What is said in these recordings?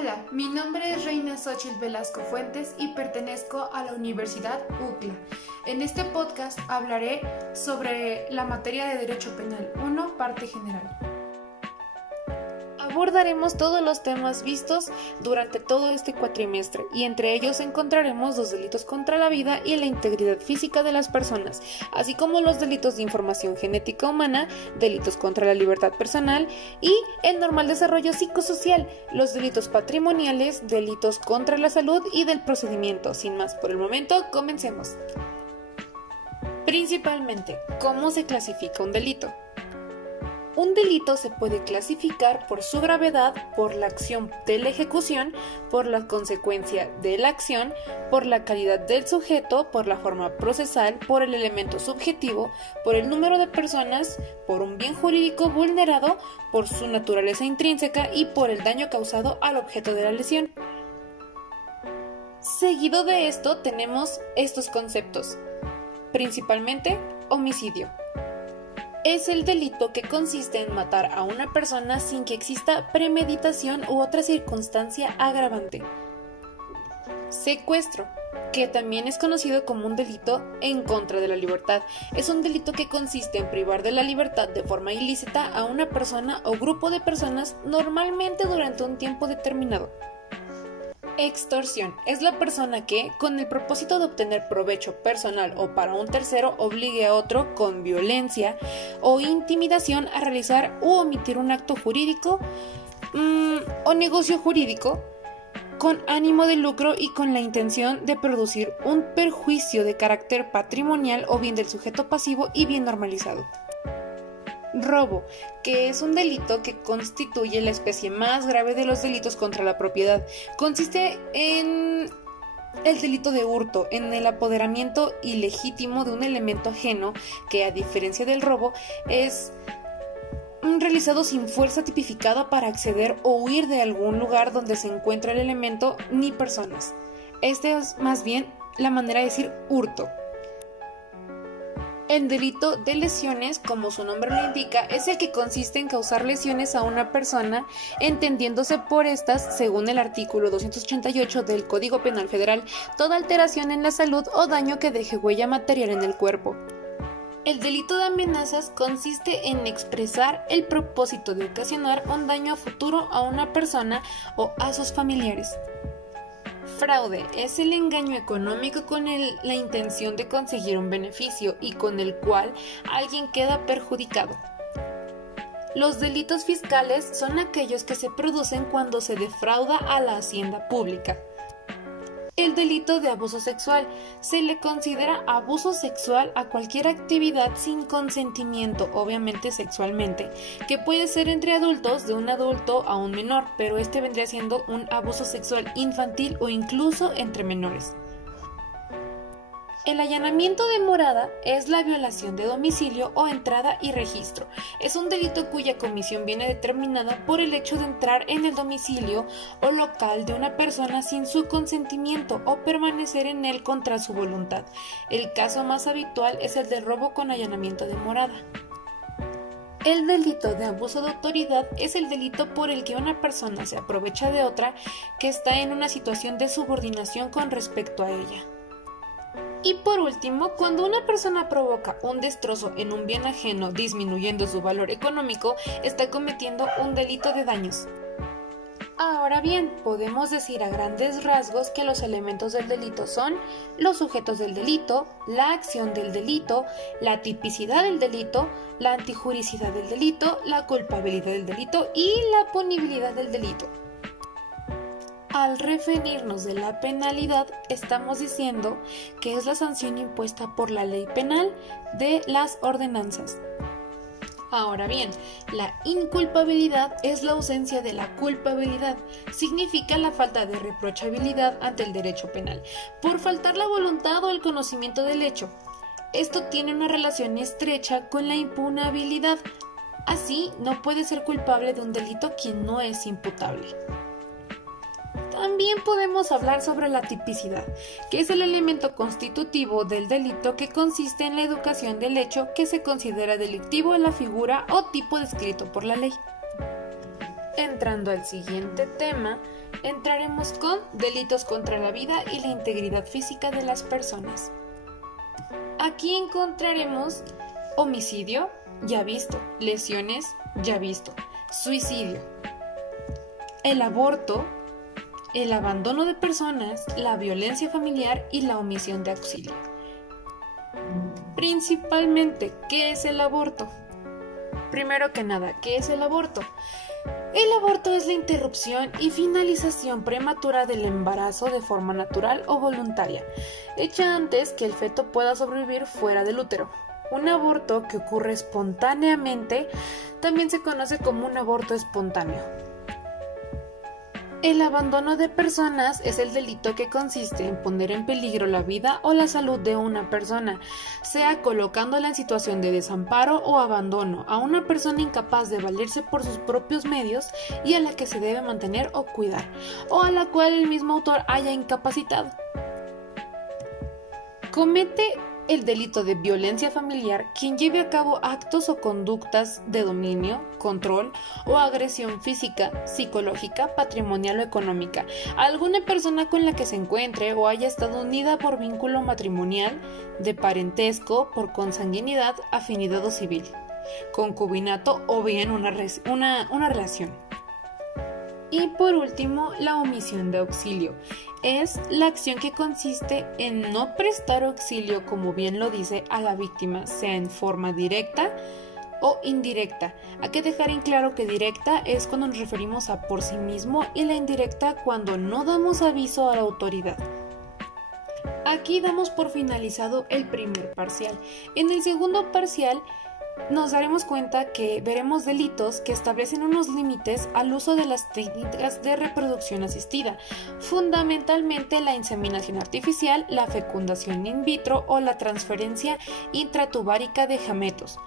Hola, mi nombre es Reina Xóchitl Velasco Fuentes y pertenezco a la Universidad UCLA. En este podcast hablaré sobre la materia de Derecho Penal 1, parte general. Abordaremos todos los temas vistos durante todo este cuatrimestre y entre ellos encontraremos los delitos contra la vida y la integridad física de las personas, así como los delitos de información genética humana, delitos contra la libertad personal y el normal desarrollo psicosocial, los delitos patrimoniales, delitos contra la salud y del procedimiento. Sin más por el momento, comencemos. Principalmente, ¿cómo se clasifica un delito? Un delito se puede clasificar por su gravedad, por la acción de la ejecución, por la consecuencia de la acción, por la calidad del sujeto, por la forma procesal, por el elemento subjetivo, por el número de personas, por un bien jurídico vulnerado, por su naturaleza intrínseca y por el daño causado al objeto de la lesión. Seguido de esto tenemos estos conceptos. Principalmente, homicidio. Es el delito que consiste en matar a una persona sin que exista premeditación u otra circunstancia agravante. Secuestro, que también es conocido como un delito en contra de la libertad. Es un delito que consiste en privar de la libertad de forma ilícita a una persona o grupo de personas, normalmente durante un tiempo determinado. Extorsión es la persona que, con el propósito de obtener provecho personal o para un tercero, obligue a otro con violencia o intimidación a realizar u omitir un acto jurídico o negocio jurídico con ánimo de lucro y con la intención de producir un perjuicio de carácter patrimonial o bien del sujeto pasivo y bien normalizado. Robo, que es un delito que constituye la especie más grave de los delitos contra la propiedad. Consiste en el delito de hurto, en el apoderamiento ilegítimo de un elemento ajeno que, a diferencia del robo, es realizado sin fuerza tipificada para acceder o huir de algún lugar donde se encuentra el elemento ni personas. Este es más bien la manera de decir hurto. El delito de lesiones, como su nombre lo indica, es el que consiste en causar lesiones a una persona, entendiéndose por estas, según el artículo 288 del Código Penal Federal, toda alteración en la salud o daño que deje huella material en el cuerpo. El delito de amenazas consiste en expresar el propósito de ocasionar un daño futuro a una persona o a sus familiares. Fraude es el engaño económico con la intención de conseguir un beneficio y con el cual alguien queda perjudicado. Los delitos fiscales son aquellos que se producen cuando se defrauda a la hacienda pública. El delito de abuso sexual se le considera abuso sexual a cualquier actividad sin consentimiento, obviamente sexualmente, que puede ser entre adultos, de un adulto a un menor, pero este vendría siendo un abuso sexual infantil o incluso entre menores. El allanamiento de morada es la violación de domicilio o entrada y registro. Es un delito cuya comisión viene determinada por el hecho de entrar en el domicilio o local de una persona sin su consentimiento o permanecer en él contra su voluntad. El caso más habitual es el de robo con allanamiento de morada. El delito de abuso de autoridad es el delito por el que una persona se aprovecha de otra que está en una situación de subordinación con respecto a ella. Y por último, cuando una persona provoca un destrozo en un bien ajeno disminuyendo su valor económico, está cometiendo un delito de daños. Ahora bien, podemos decir a grandes rasgos que los elementos del delito son los sujetos del delito, la acción del delito, la tipicidad del delito, la antijuricidad del delito, la culpabilidad del delito y la punibilidad del delito. Al referirnos de la penalidad, estamos diciendo que es la sanción impuesta por la ley penal de las ordenanzas. Ahora bien, la inculpabilidad es la ausencia de la culpabilidad, significa la falta de reprochabilidad ante el derecho penal, por faltar la voluntad o el conocimiento del hecho. Esto tiene una relación estrecha con la impunabilidad, así no puede ser culpable de un delito quien no es imputable. También podemos hablar sobre la tipicidad, que es el elemento constitutivo del delito que consiste en la educación del hecho que se considera delictivo en la figura o tipo descrito por la ley. entrando al siguiente tema, entraremos con delitos contra la vida y la integridad física de las personas. Aquí encontraremos homicidio, ya visto, lesiones, ya visto, suicidio, el aborto, el abandono de personas, la violencia familiar y la omisión de auxilio. Principalmente, ¿qué es el aborto? Primero que nada, ¿qué es el aborto? El aborto es la interrupción y finalización prematura del embarazo de forma natural o voluntaria, hecha antes que el feto pueda sobrevivir fuera del útero. Un aborto que ocurre espontáneamente también se conoce como un aborto espontáneo. El abandono de personas es el delito que consiste en poner en peligro la vida o la salud de una persona, sea colocándola en situación de desamparo o abandono a una persona incapaz de valerse por sus propios medios y a la que se debe mantener o cuidar, o a la cual el mismo autor haya incapacitado. Comete el delito de violencia familiar quien lleve a cabo actos o conductas de dominio, control o agresión física, psicológica, patrimonial o económica a alguna persona con la que se encuentre o haya estado unida por vínculo matrimonial, de parentesco, por consanguinidad, afinidad o civil, concubinato o bien una relación. Y por último, la omisión de auxilio. Es la acción que consiste en no prestar auxilio, como bien lo dice, a la víctima, sea en forma directa o indirecta. Hay que dejar en claro que directa es cuando nos referimos a por sí mismo y la indirecta cuando no damos aviso a la autoridad. Aquí damos por finalizado el primer parcial. En el segundo parcial nos daremos cuenta que veremos delitos que establecen unos límites al uso de las técnicas de reproducción asistida, fundamentalmente la inseminación artificial, la fecundación in vitro o la transferencia intratubárica de gametos.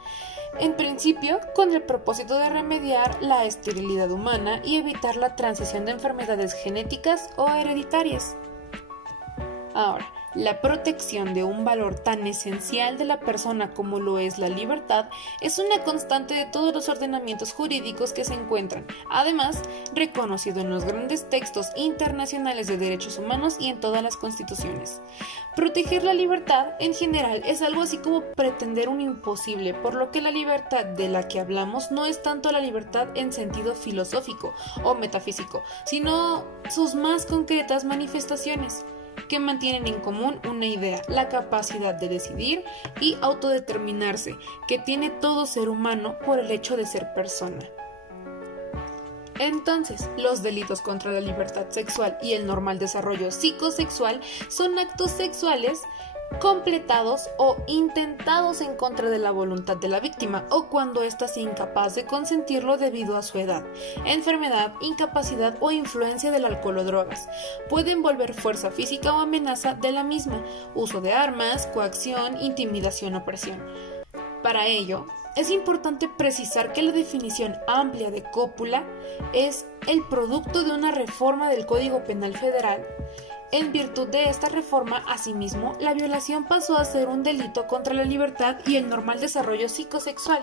En principio, con el propósito de remediar la esterilidad humana y evitar la transición de enfermedades genéticas o hereditarias. Ahora, la protección de un valor tan esencial de la persona como lo es la libertad es una constante de todos los ordenamientos jurídicos que se encuentran, además reconocido en los grandes textos internacionales de derechos humanos y en todas las constituciones. Proteger la libertad en general es algo así como pretender un imposible, por lo que la libertad de la que hablamos no es tanto la libertad en sentido filosófico o metafísico, sino sus más concretas manifestaciones, que mantienen en común una idea, la capacidad de decidir y autodeterminarse que tiene todo ser humano por el hecho de ser persona. Entonces, los delitos contra la libertad sexual y el normal desarrollo psicosexual son actos sexuales completados o intentados en contra de la voluntad de la víctima o cuando ésta sea incapaz de consentirlo debido a su edad, enfermedad, incapacidad o influencia del alcohol o drogas. Pueden envolver fuerza física o amenaza de la misma, uso de armas, coacción, intimidación o presión. Para ello, es importante precisar que la definición amplia de cópula es el producto de una reforma del Código Penal Federal. En virtud de esta reforma, asimismo, la violación pasó a ser un delito contra la libertad y el normal desarrollo psicosexual.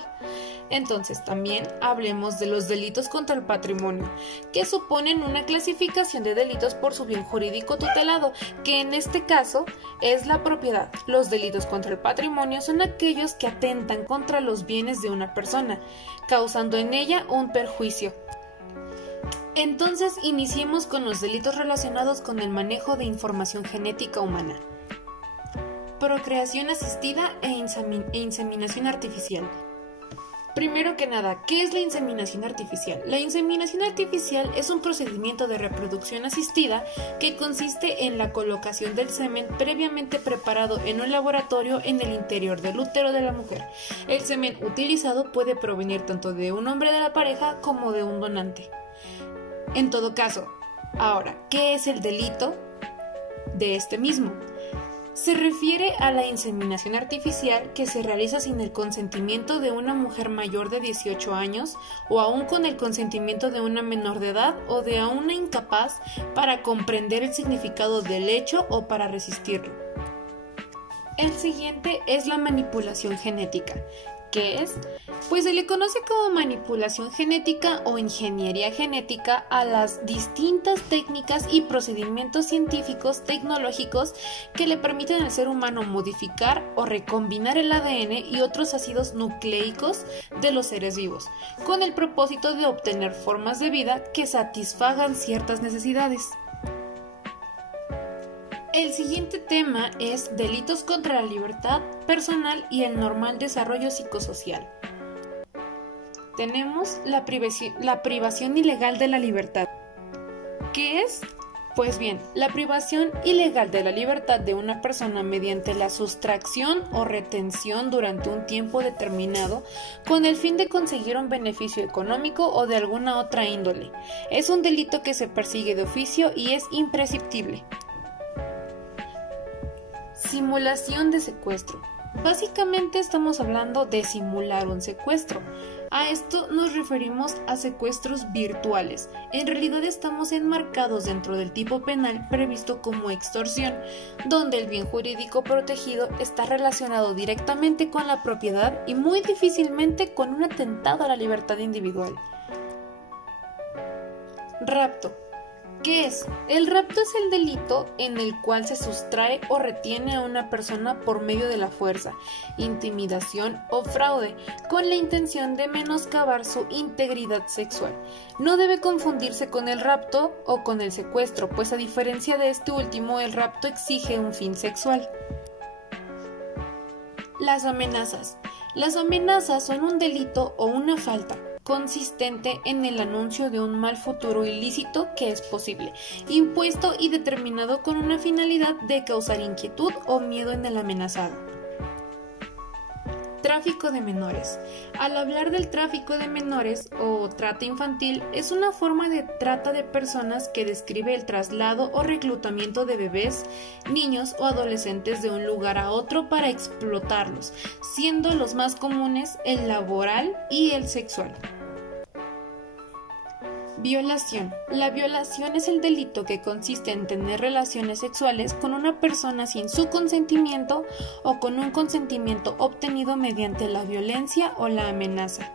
Entonces, también hablemos de los delitos contra el patrimonio, que suponen una clasificación de delitos por su bien jurídico tutelado, que en este caso es la propiedad. Los delitos contra el patrimonio son aquellos que atentan contra los bienes de una persona, causando en ella un perjuicio. Entonces, iniciemos con los delitos relacionados con el manejo de información genética humana. Procreación asistida e inseminación artificial. Primero que nada, ¿qué es la inseminación artificial? La inseminación artificial es un procedimiento de reproducción asistida que consiste en la colocación del semen previamente preparado en un laboratorio en el interior del útero de la mujer. El semen utilizado puede provenir tanto de un hombre de la pareja como de un donante. En todo caso, ahora, ¿qué es el delito de este mismo? Se refiere a la inseminación artificial que se realiza sin el consentimiento de una mujer mayor de 18 años o aún con el consentimiento de una menor de edad o de una incapaz para comprender el significado del hecho o para resistirlo. El siguiente es la manipulación genética. ¿Qué es? Pues se le conoce como manipulación genética o ingeniería genética a las distintas técnicas y procedimientos científicos tecnológicos que le permiten al ser humano modificar o recombinar el ADN y otros ácidos nucleicos de los seres vivos, con el propósito de obtener formas de vida que satisfagan ciertas necesidades. El siguiente tema es delitos contra la libertad personal y el normal desarrollo psicosocial. Tenemos la privación ilegal de la libertad. ¿Qué es? Pues bien, la privación ilegal de la libertad de una persona mediante la sustracción o retención durante un tiempo determinado con el fin de conseguir un beneficio económico o de alguna otra índole. Es un delito que se persigue de oficio y es imprescriptible. Simulación de secuestro. Básicamente estamos hablando de simular un secuestro. A esto nos referimos a secuestros virtuales. En realidad estamos enmarcados dentro del tipo penal previsto como extorsión, donde el bien jurídico protegido está relacionado directamente con la propiedad y muy difícilmente con un atentado a la libertad individual. Rapto. ¿Qué es? El rapto es el delito en el cual se sustrae o retiene a una persona por medio de la fuerza, intimidación o fraude, con la intención de menoscabar su integridad sexual. No debe confundirse con el rapto o con el secuestro, pues a diferencia de este último, el rapto exige un fin sexual. Las amenazas. Las amenazas son un delito o una falta consistente en el anuncio de un mal futuro ilícito que es posible, impuesto y determinado con una finalidad de causar inquietud o miedo en el amenazado. Tráfico de menores. Al hablar del tráfico de menores o trata infantil, es una forma de trata de personas que describe el traslado o reclutamiento de bebés, niños o adolescentes de un lugar a otro para explotarlos, siendo los más comunes el laboral y el sexual. Violación. La violación es el delito que consiste en tener relaciones sexuales con una persona sin su consentimiento o con un consentimiento obtenido mediante la violencia o la amenaza.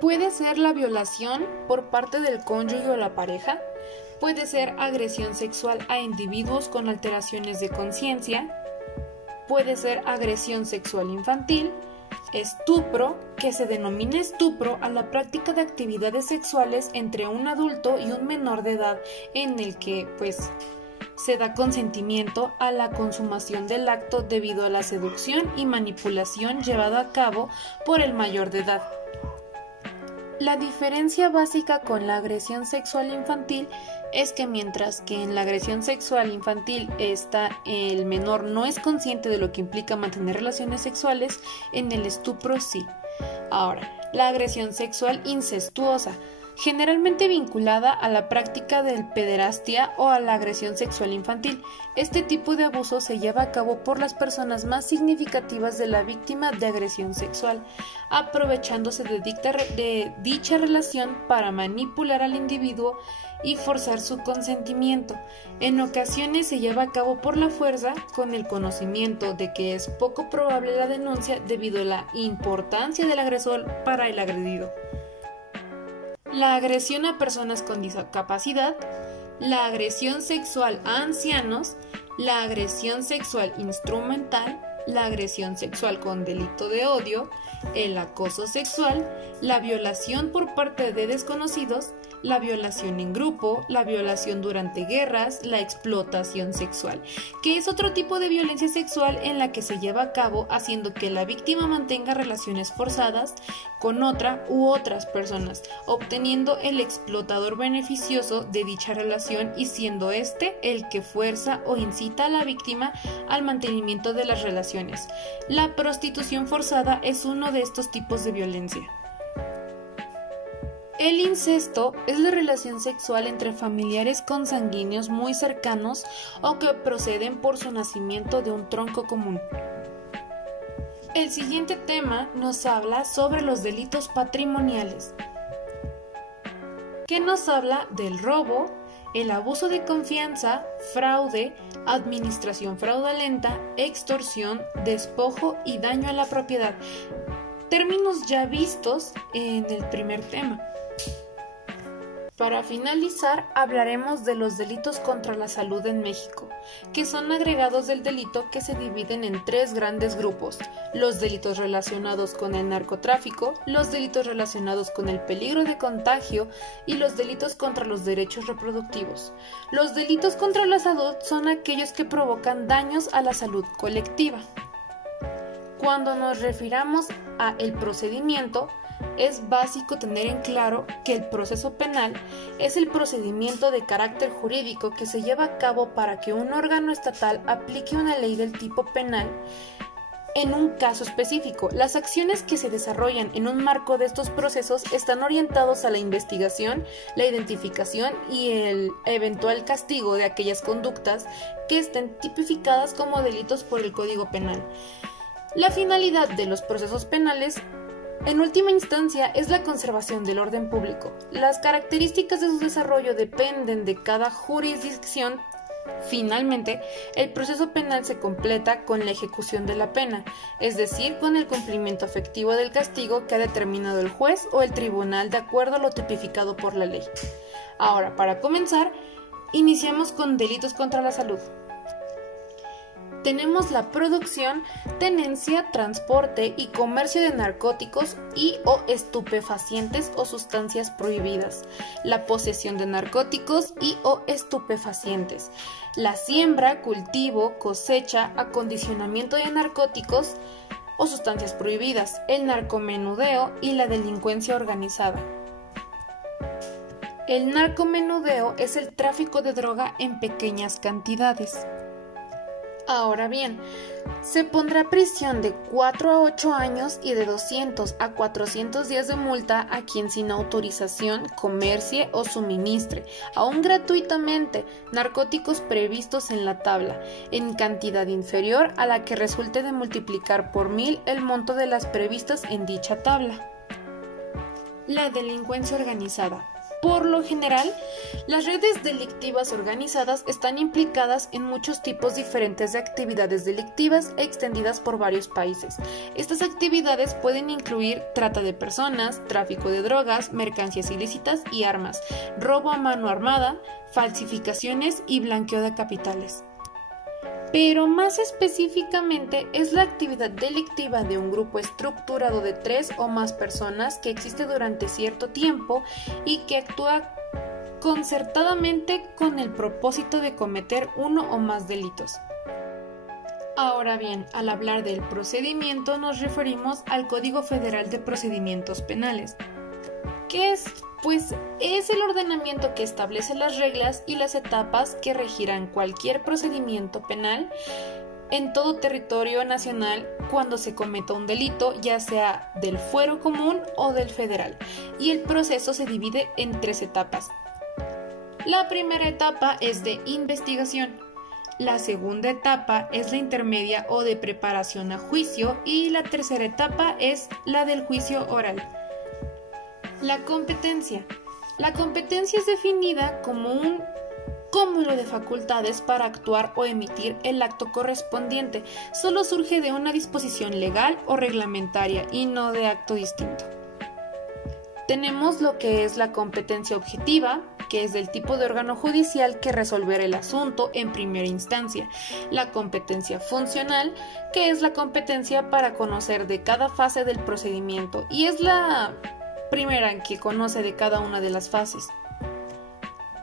Puede ser la violación por parte del cónyuge o la pareja, puede ser agresión sexual a individuos con alteraciones de conciencia, puede ser agresión sexual infantil, estupro, que se denomina estupro a la práctica de actividades sexuales entre un adulto y un menor de edad en el que, se da consentimiento a la consumación del acto debido a la seducción y manipulación llevada a cabo por el mayor de edad. La diferencia básica con la agresión sexual infantil es que mientras que en la agresión sexual infantil el menor no es consciente de lo que implica mantener relaciones sexuales, en el estupro sí. Ahora, la agresión sexual incestuosa, generalmente vinculada a la práctica de pederastia o a la agresión sexual infantil. Este tipo de abuso se lleva a cabo por las personas más significativas de la víctima de agresión sexual, aprovechándose de dicha relación para manipular al individuo y forzar su consentimiento. En ocasiones se lleva a cabo por la fuerza, con el conocimiento de que es poco probable la denuncia debido a la importancia del agresor para el agredido. La agresión a personas con discapacidad, la agresión sexual a ancianos, la agresión sexual instrumental, la agresión sexual con delito de odio, el acoso sexual, la violación por parte de desconocidos, la violación en grupo, la violación durante guerras, la explotación sexual, que es otro tipo de violencia sexual en la que se lleva a cabo haciendo que la víctima mantenga relaciones forzadas con otra u otras personas, obteniendo el explotador beneficioso de dicha relación y siendo este el que fuerza o incita a la víctima al mantenimiento de las relaciones. La prostitución forzada es uno de estos tipos de violencia. El incesto es la relación sexual entre familiares consanguíneos muy cercanos o que proceden por su nacimiento de un tronco común. El siguiente tema nos habla sobre los delitos patrimoniales, que nos habla del robo, el abuso de confianza, fraude, administración fraudulenta, extorsión, despojo y daño a la propiedad. Términos ya vistos en el primer tema. Para finalizar, hablaremos de los delitos contra la salud en México, que son agregados del delito que se dividen en tres grandes grupos: los delitos relacionados con el narcotráfico, los delitos relacionados con el peligro de contagio y los delitos contra los derechos reproductivos. Los delitos contra la salud son aquellos que provocan daños a la salud colectiva. Cuando nos refiramos a el procedimiento, es básico tener en claro que el proceso penal es el procedimiento de carácter jurídico que se lleva a cabo para que un órgano estatal aplique una ley del tipo penal en un caso específico. Las acciones que se desarrollan en un marco de estos procesos están orientados a la investigación, la identificación y el eventual castigo de aquellas conductas que estén tipificadas como delitos por el Código Penal. La finalidad de los procesos penales, en última instancia, es la conservación del orden público. Las características de su desarrollo dependen de cada jurisdicción. Finalmente, el proceso penal se completa con la ejecución de la pena, es decir, con el cumplimiento efectivo del castigo que ha determinado el juez o el tribunal de acuerdo a lo tipificado por la ley. Ahora, para comenzar, iniciamos con delitos contra la salud. Tenemos la producción, tenencia, transporte y comercio de narcóticos y o estupefacientes o sustancias prohibidas, la posesión de narcóticos y o estupefacientes, la siembra, cultivo, cosecha, acondicionamiento de narcóticos o sustancias prohibidas, el narcomenudeo y la delincuencia organizada. El narcomenudeo es el tráfico de droga en pequeñas cantidades. Ahora bien, se pondrá prisión de 4 a 8 años y de 200 a 400 días de multa a quien sin autorización comercie o suministre, aún gratuitamente, narcóticos previstos en la tabla, en cantidad inferior a la que resulte de multiplicar por 1000 el monto de las previstas en dicha tabla. La delincuencia organizada. Por lo general, las redes delictivas organizadas están implicadas en muchos tipos diferentes de actividades delictivas extendidas por varios países. Estas actividades pueden incluir trata de personas, tráfico de drogas, mercancías ilícitas y armas, robo a mano armada, falsificaciones y blanqueo de capitales. Pero más específicamente es la actividad delictiva de un grupo estructurado de 3 o más personas que existe durante cierto tiempo y que actúa concertadamente con el propósito de cometer uno o más delitos. Ahora bien, al hablar del procedimiento nos referimos al Código Federal de Procedimientos Penales. ¿Qué es? Pues es el ordenamiento que establece las reglas y las etapas que regirán cualquier procedimiento penal en todo territorio nacional cuando se cometa un delito, ya sea del fuero común o del federal, y el proceso se divide en 3 etapas. La primera etapa es de investigación, la segunda etapa es la intermedia o de preparación a juicio y la tercera etapa es la del juicio oral. La competencia. La competencia es definida como un cúmulo de facultades para actuar o emitir el acto correspondiente. Solo surge de una disposición legal o reglamentaria y no de acto distinto. Tenemos lo que es la competencia objetiva, que es del tipo de órgano judicial que resolverá el asunto en primera instancia. La competencia funcional, que es la competencia para conocer de cada fase del procedimiento y es la primera en que conoce de cada una de las fases.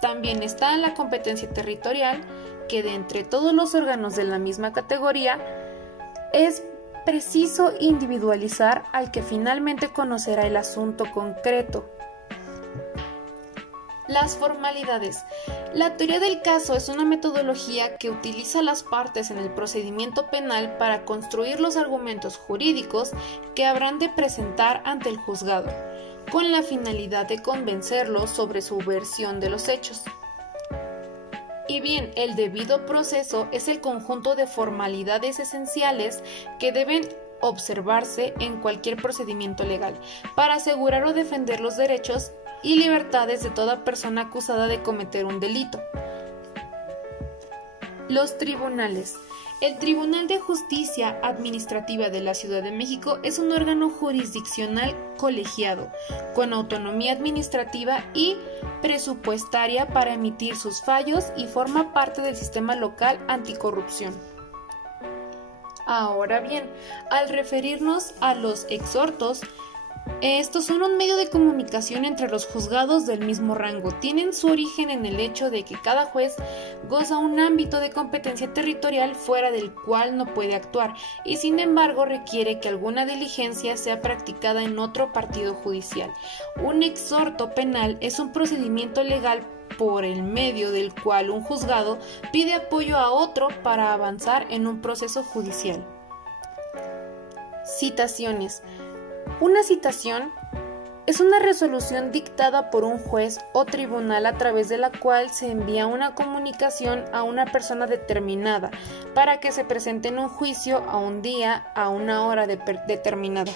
También está la competencia territorial, que de entre todos los órganos de la misma categoría es preciso individualizar al que finalmente conocerá el asunto concreto. Las formalidades. La teoría del caso es una metodología que utiliza a las partes en el procedimiento penal para construir los argumentos jurídicos que habrán de presentar ante el juzgado, con la finalidad de convencerlos sobre su versión de los hechos. Y bien, el debido proceso es el conjunto de formalidades esenciales que deben observarse en cualquier procedimiento legal para asegurar o defender los derechos y libertades de toda persona acusada de cometer un delito. Los tribunales. El Tribunal de Justicia Administrativa de la Ciudad de México es un órgano jurisdiccional colegiado, con autonomía administrativa y presupuestaria para emitir sus fallos y forma parte del sistema local anticorrupción. Ahora bien, al referirnos a los exhortos, estos son un medio de comunicación entre los juzgados del mismo rango. Tienen su origen en el hecho de que cada juez goza un ámbito de competencia territorial fuera del cual no puede actuar y sin embargo requiere que alguna diligencia sea practicada en otro partido judicial. Un exhorto penal es un procedimiento legal por el medio del cual un juzgado pide apoyo a otro para avanzar en un proceso judicial. Citaciones. Una citación es una resolución dictada por un juez o tribunal a través de la cual se envía una comunicación a una persona determinada para que se presente en un juicio a un día, a una hora determinada.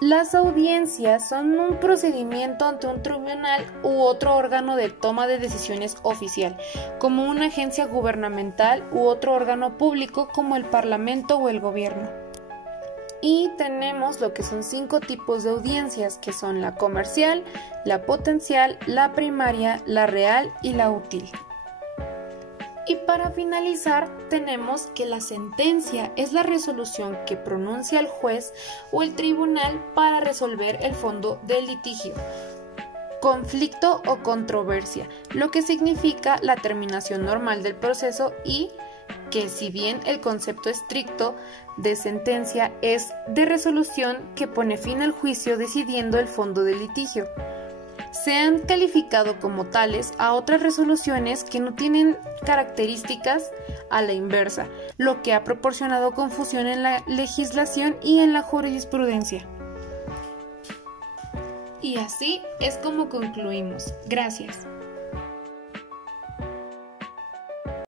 Las audiencias son un procedimiento ante un tribunal u otro órgano de toma de decisiones oficial, como una agencia gubernamental u otro órgano público como el Parlamento o el Gobierno. Y tenemos lo que son 5 tipos de audiencias, que son la comercial, la potencial, la primaria, la real y la útil. Y para finalizar, tenemos que la sentencia es la resolución que pronuncia el juez o el tribunal para resolver el fondo del litigio, conflicto o controversia, lo que significa la terminación normal del proceso y que si bien el concepto estricto de sentencia es de resolución que pone fin al juicio decidiendo el fondo del litigio, se han calificado como tales a otras resoluciones que no tienen características a la inversa, lo que ha proporcionado confusión en la legislación y en la jurisprudencia. Y así es como concluimos. Gracias.